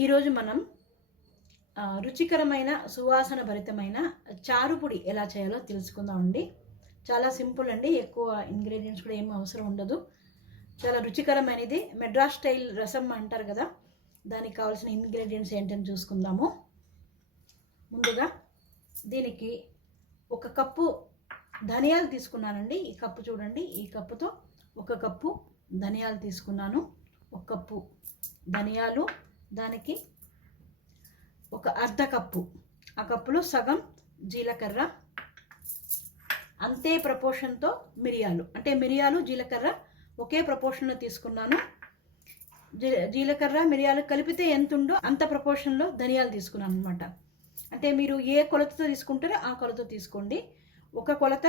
ఈరోజు మనం రుచికరమైన సువాసన భరితమైన చారుపొడి ఎలా చేయాలో తెలుసుకుందామండి. చాలా సింపుల్ అండి. ఎక్కువ ఇంగ్రీడియంట్స్ కూడా ఏమీ అవసరం ఉండదు. చాలా రుచికరమైనది. మెడ్రాస్ స్టైల్ రసం అంటారు కదా, దానికి కావాల్సిన ఇంగ్రీడియంట్స్ ఏంటని చూసుకుందాము. ముందుగా దీనికి 1 కప్పు ధనియాలు తీసుకున్నానండి. ఈ కప్పు చూడండి, ఈ కప్పుతో 1 కప్పు ధనియాలు తీసుకున్నాను. 1 కప్పు ధనియాలు, దానికి ఒక అర్ధ కప్పు, ఆ కప్పులో సగం జీలకర్ర, అంతే ప్రపోర్షన్తో మిరియాలు, అంటే మిరియాలు జీలకర్ర ఒకే ప్రపోర్షన్లో తీసుకున్నాను. జీలకర్ర మిరియాలు కలిపితే ఎంత ఉందో అంత ప్రపోర్షన్లో ధనియాలు తీసుకున్నాను అనమాట. అంటే మీరు ఏ కొలతతో తీసుకుంటారో ఆ కొలత తీసుకోండి. 1 కొలత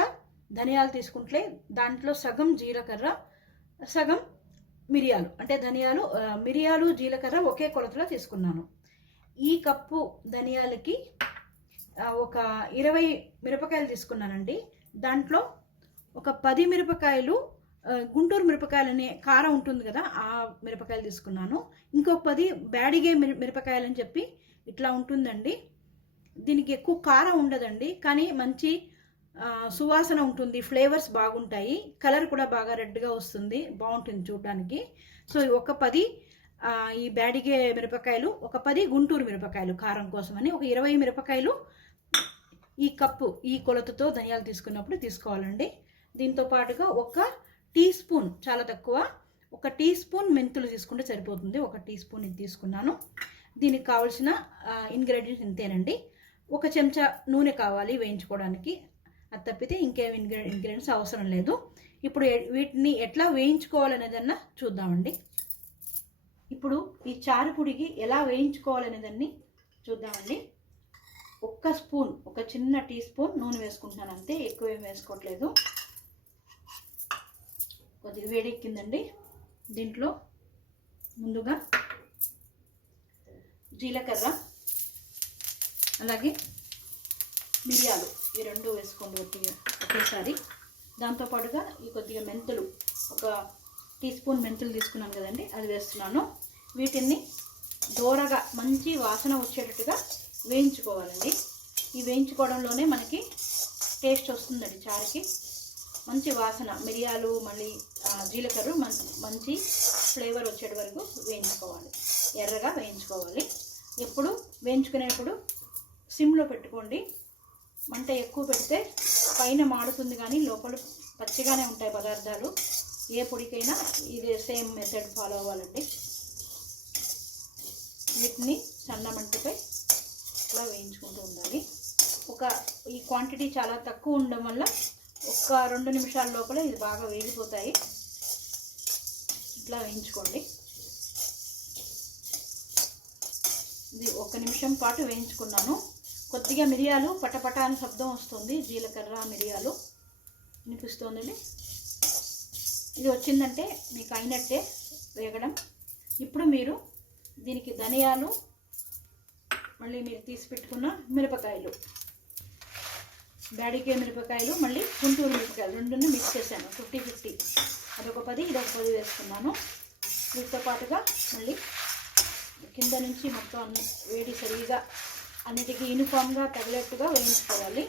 ధనియాలు తీసుకుంటే దాంట్లో సగం జీలకర్ర, సగం మిరియాలు, అంటే మిరియాలు జీలకర్ర ఒకే కొలతలో తీసుకున్నాను. ఈ కప్పు ధనియాలకి ఒక 20 మిరపకాయలు తీసుకున్నానండి. దాంట్లో ఒక 10 మిరపకాయలు గుంటూరు మిరపకాయలు అనే కారం ఉంటుంది కదా, ఆ మిరపకాయలు తీసుకున్నాను. ఇంకొక 10 బ్యాడిగే మిరపకాయలు అని చెప్పి ఇట్లా ఉంటుందండి. దీనికి ఎక్కువ కారం ఉండదండి, కానీ మంచి సువాసన ఉంటుంది, ఫ్లేవర్స్ బాగుంటాయి, కలర్ కూడా బాగా రెడ్గా వస్తుంది, బాగుంటుంది చూడడానికి. సో ఒక 10 ఈ బ్యాడిగే మిరపకాయలు, ఒక 10 గుంటూరు మిరపకాయలు కారం కోసమని, ఒక 20 మిరపకాయలు ఈ కప్పు ఈ కొలతతో ధనియాలు తీసుకున్నప్పుడు తీసుకోవాలండి. దీంతో పాటుగా 1 టీ స్పూన్, చాలా తక్కువ, 1 టీ స్పూన్ మెంతులు తీసుకుంటే సరిపోతుంది. 1 టీ స్పూన్ ఇది తీసుకున్నాను. దీనికి కావాల్సిన ఇంగ్రీడియంట్స్ ఇంతేనండి. 1 చెంచా నూనె కావాలి వేయించుకోవడానికి, అది తప్పితే ఇంకేం ఇంగ్రీడియంట్స్ అవసరం లేదు. ఇప్పుడు వీటిని ఎట్లా వేయించుకోవాలనేదన్నా చూద్దామండి. ఇప్పుడు ఈ చారుపొడికి ఎలా వేయించుకోవాలనేదాన్ని చూద్దామండి. 1 స్పూన్, 1 చిన్న టీ స్పూన్ నూనె వేసుకుంటున్నాను అంతే, ఎక్కువ ఏం వేసుకోవట్లేదు. కొద్దిగా వేడెక్కిందండి. దీంట్లో ముందుగా జీలకర్ర, అలాగే మిరియాలు, ఈ 2 వేసుకోండి ఒకేసారి. దాంతోపాటుగా ఈ కొద్దిగా మెంతులు, 1 టీ స్పూన్ మెంతులు తీసుకున్నాను కదండి, అది వేస్తున్నాను. వీటిని దోరగా మంచి వాసన వచ్చేటట్టుగా వేయించుకోవాలండి. ఈ వేయించుకోవడంలోనే మనకి టేస్ట్ వస్తుందండి. చారుకి మంచి వాసన, మిరియాలు మళ్ళీ జీలకర్ర మంచి ఫ్లేవర్ వచ్చేటి వరకు వేయించుకోవాలి, ఎర్రగా వేయించుకోవాలి. ఎప్పుడు వేయించుకునేప్పుడు సిమ్లో పెట్టుకోండి. మంట ఎక్కువ పెడితే పైన మాడుతుంది, కానీ లోపల పచ్చిగానే ఉంటాయి పదార్థాలు. ఏ పొడికైనా ఇదే సేమ్ మెథడ్ ఫాలో అవ్వాలండి. వీటిని సన్న మంటపై ఇలా వేయించుకుంటూ ఉండాలి. ఈ క్వాంటిటీ చాలా తక్కువ ఉండడం వల్ల 1-2 నిమిషాల లోపల ఇది బాగా వేగిపోతాయి. ఇట్లా వేయించుకోండి. ఇది 1 నిమిషం పాటు వేయించుకున్నాను. కొద్దిగా మిరియాలు పటపట అని శబ్దం వస్తుంది, జీలకర్ర మిరియాలు వినిపిస్తుందండి. ఇది వచ్చిందంటే మీకు అయినట్టే వేగడం. ఇప్పుడు మీరు దీనికి ధనియాలు, మళ్ళీ మీరు తీసి పెట్టుకున్న మిరపకాయలు, బ్యాడిగే మిరపకాయలు, మళ్ళీ గుంటూరు మిరపకాయలు 2ని మిక్స్ చేశాను 50-50. అదొక 10, ఇదొక 10 వేసుకున్నాను. వీటితో పాటుగా మళ్ళీ కింద నుంచి మొత్తం వేడి సరిగా అన్నిటికీ యూనిఫామ్గా తగిలేట్టుగా వేయించుకోవాలి.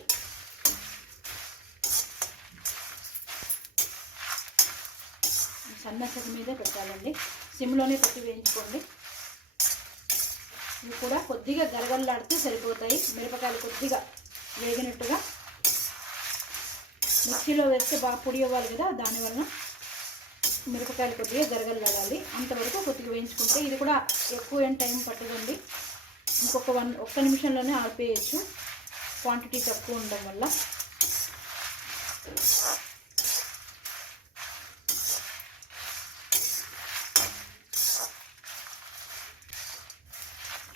సన్నసరి మీదే పెట్టాలండి, సిమ్లోనే పెట్టి వేయించుకోండి. ఇవి కూడా కొద్దిగా గరగల్లాడితే సరిపోతాయి. మిరపకాయలు కొద్దిగా వేగినట్టుగా, మిక్సీలో వేస్తే బాగా పొడి అవ్వాలి కదా, దానివల్ల మిరపకాయలు కొద్దిగా గరగల్లాడాలి. అంతవరకు కొద్దిగా వేయించుకుంటే ఇది కూడా ఎక్కువ ఏం టైం పట్టదండి. ఇంకొక 1 నిమిషంలోనే ఆరిపోయచ్చు, క్వాంటిటీ తక్కువ ఉండడం వల్ల.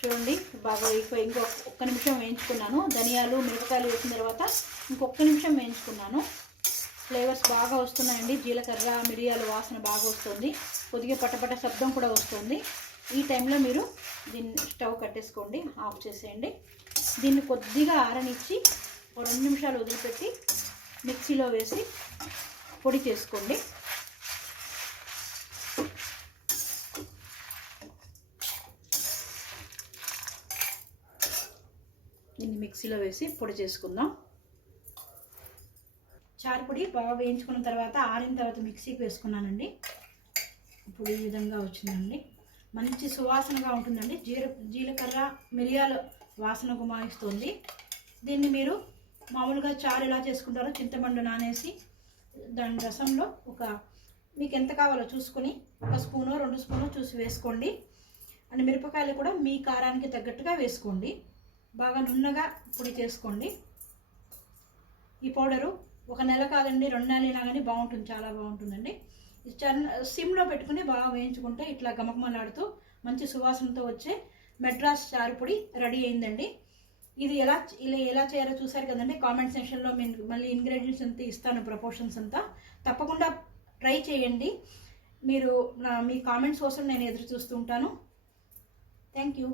చూడండి బాగా వేగిపోయి, ఇంకొక నిమిషం వేయించుకున్నాను. ధనియాలు మిరపకాయలు వేసిన తర్వాత ఇంకొక నిమిషం వేయించుకున్నాను. ఫ్లేవర్స్ బాగా వస్తున్నాయండి, జీలకర్ర మిరియాలు వాసన బాగా వస్తుంది, కొద్దిగా పటపట శబ్దం కూడా వస్తుంది. ఈ టైంలో మీరు దీన్ని స్టవ్ కట్టేసుకోండి, ఆఫ్ చేసేయండి. దీన్ని కొద్దిగా ఆరనిచ్చి 2 నిమిషాలు వదిలిపెట్టి మిక్సీలో వేసి పొడి చేసుకోండి. దీన్ని మిక్సీలో వేసి పొడి చేసుకుందాం. చారు పొడి బాగా వేయించుకున్న తర్వాత ఆరిన తర్వాత మిక్సీకి వేసుకున్నానండి. ఇప్పుడు ఈ విధంగా వచ్చిందండి. మంచి సువాసనగా ఉంటుందండి. జీలకర్ర మిరియాల వాసన గుమాయిస్తుంది. దీన్ని మీరు మామూలుగా చారు ఎలా చేసుకుంటారో చింతపండు నానేసి దాని రసంలో మీకు ఎంత కావాలో చూసుకొని 1 స్పూనో 2 స్పూనో చూసి వేసుకోండి. అండ్ మిరపకాయలు కూడా మీ కారానికి తగ్గట్టుగా వేసుకోండి. బాగా నున్నగా పొడి చేసుకోండి. ఈ పౌడరు 1 నెల కాదండి 2 నెలలైనా కానీ బాగుంటుంది, చాలా బాగుంటుందండి. సిమ్లో పెట్టుకుని బాగా వేయించుకుంటే ఇట్లా గమగమలాడుతూ మంచి సువాసనతో వచ్చే మెడ్రాస్ చారు పొడి రెడీ అయిందండి. ఇది ఎలా చేయాలో చూసారు కదండి. కామెంట్ సెక్షన్లో మళ్ళీ ఇంగ్రీడియంట్స్ అంతా ఇస్తాను, ప్రపోర్షన్స్ అంతా. తప్పకుండా ట్రై చేయండి. మీ కామెంట్స్ కోసం నేను ఎదురు చూస్తూ ఉంటాను. Thank you.